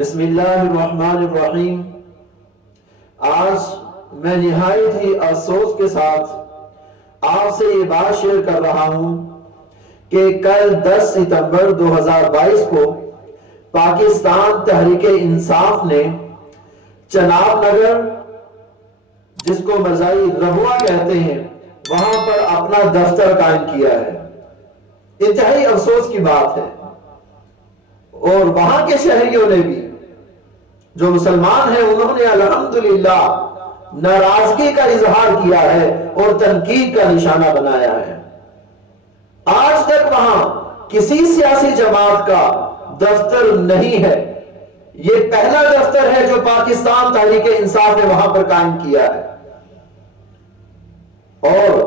بسم اللہ الرحمن الرحیم۔ آج میں نہایت ہی افسوس کے ساتھ آپ سے یہ بات شیئر کر رہا ہوں کہ کل 10 ستمبر 2022 کو پاکستان تحریک انصاف نے چناب نگر، جس کو مرزائی رہوا کہتے ہیں، وہاں پر اپنا دفتر قائم کیا ہے۔ انتہائی افسوس کی بات ہے، اور وہاں کے شہریوں نے بھی جو مسلمان ہیں انہوں نے الحمدللہ ناراضگی کا اظہار کیا ہے اور تنقید کا نشانہ بنایا ہے۔ آج تک وہاں کسی سیاسی جماعت کا دفتر نہیں ہے، یہ پہلا دفتر ہے جو پاکستان تحریک انصاف نے وہاں پر قائم کیا ہے، اور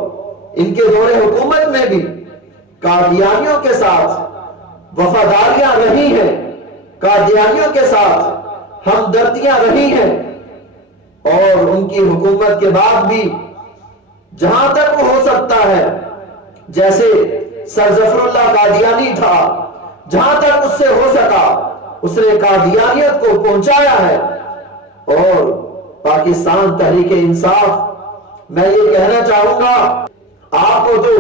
ان کے دور حکومت میں بھی قادیانیوں کے ساتھ وفاداریاں رہی ہیں، قادیانیوں کے ساتھ ہمدردیاں رہی ہیں، اور ان کی حکومت کے بعد بھی جہاں تک وہ ہو سکتا ہے، جیسے سر ظفر اللہ قادیانی تھا، جہاں تک اس سے ہو سکا اس نے قادیانیت کو پہنچایا ہے۔ اور پاکستان تحریک انصاف، میں یہ کہنا چاہوں گا، آپ کو تو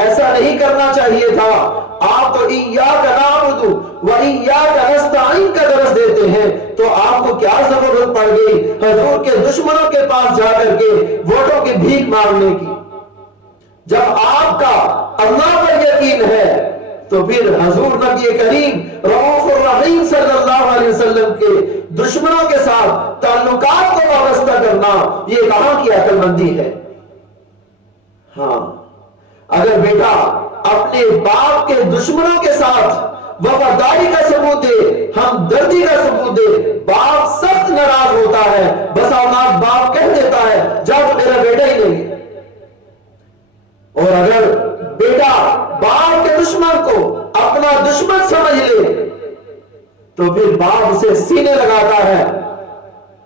ایسا نہیں کرنا چاہیے تھا۔ آپ تو ایاک نعبد و ایاک نستعین کا درس دیتے ہیں، تو آپ کو کیا ضرورت پڑ گئی حضور کے دشمنوں کے پاس جا کر کے ووٹوں کی بھیک مانگنے کی؟ جب آپ کا اللہ پر یقین ہے تو پھر حضور نبی کریم رؤوف الرحیم صلی اللہ علیہ وسلم کے دشمنوں کے ساتھ تعلقات کو وابستہ کرنا یہ کہاں کی عقل مندی ہے؟ ہاں، اگر بیٹا اپنے باپ کے دشمنوں کے ساتھ وفاداری کا ثبوت دے، ہمدردی کا ثبوت دے، باپ سخت ناراض ہوتا ہے، بس اوقات باپ کہہ دیتا ہے جب میرا بیٹا ہی نہیں۔ اور اگر بیٹا باپ کے دشمن کو اپنا دشمن سمجھ لے تو پھر باپ اسے سینے لگاتا ہے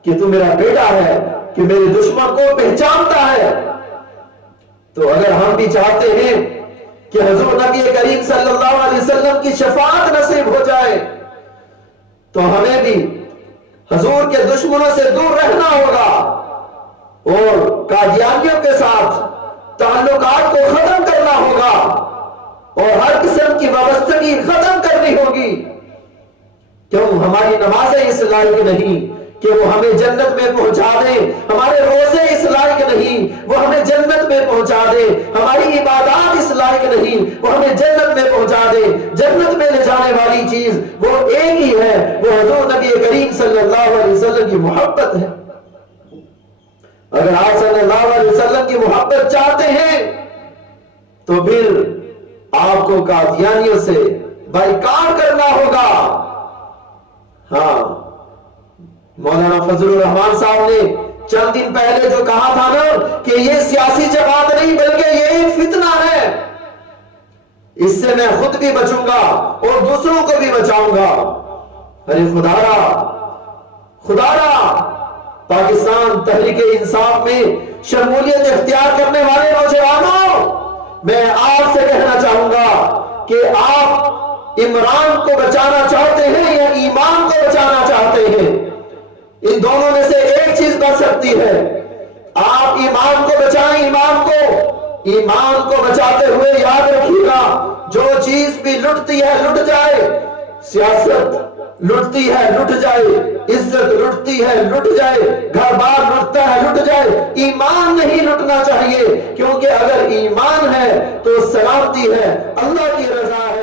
کہ تو میرا بیٹا ہے، کہ میرے دشمن کو پہچانتا ہے۔ تو اگر ہم بھی چاہتے ہیں کہ حضور نبی کریم صلی اللہ علیہ وسلم کی شفاعت نصیب ہو جائے، تو ہمیں بھی حضور کے دشمنوں سے دور رہنا ہوگا، اور قادیانیوں کے ساتھ تعلقات کو ختم کرنا ہوگا، اور ہر قسم کی وابستگی ختم کرنی ہوگی۔ کیوں ہماری نمازیں اس لائق نہیں کہ وہ ہمیں جنت میں پہنچا دے، ہمارے روزے اس لائق نہیں وہ ہمیں جنت میں پہنچا دے، ہماری عبادات اس لائق نہیں وہ ہمیں جنت میں پہنچا دے۔ جنت میں لے جانے والی چیز وہ ایک ہی ہے، وہ حضور نبی کریم صلی اللہ علیہ وسلم کی محبت ہے۔ اگر آپ صلی اللہ علیہ وسلم کی محبت چاہتے ہیں تو پھر آپ کو قادیانیوں سے بائیکاٹ کرنا ہوگا۔ ہاں، مولانا فضل الرحمان صاحب نے چند دن پہلے جو کہا تھا نا کہ یہ سیاسی جماعت نہیں بلکہ یہ ایک فتنہ ہے، اس سے میں خود بھی بچوں گا اور دوسروں کو بھی بچاؤں گا۔ ارے خدا را پاکستان تحریک انصاف میں شمولیت اختیار کرنے والے نوجوانوں، میں آپ سے کہنا چاہوں گا کہ آپ عمران کو بچانا چاہتے ہیں یا ایمان کو بچانا چاہتے ہیں؟ ان دونوں میں سے ایک چیز بچ سکتی ہے۔ آپ ایمان کو بچائیں، ایمان کو بچاتے ہوئے یاد رکھیے گا، جو چیز بھی لٹتی ہے لٹ جائے، سیاست لٹتی ہے لٹ جائے، عزت لٹتی ہے لٹ جائے، گھر بار لٹتا ہے لٹ جائے، ایمان نہیں لٹنا چاہیے، کیونکہ اگر ایمان ہے تو سلامتی ہے، اللہ کی رضا ہے۔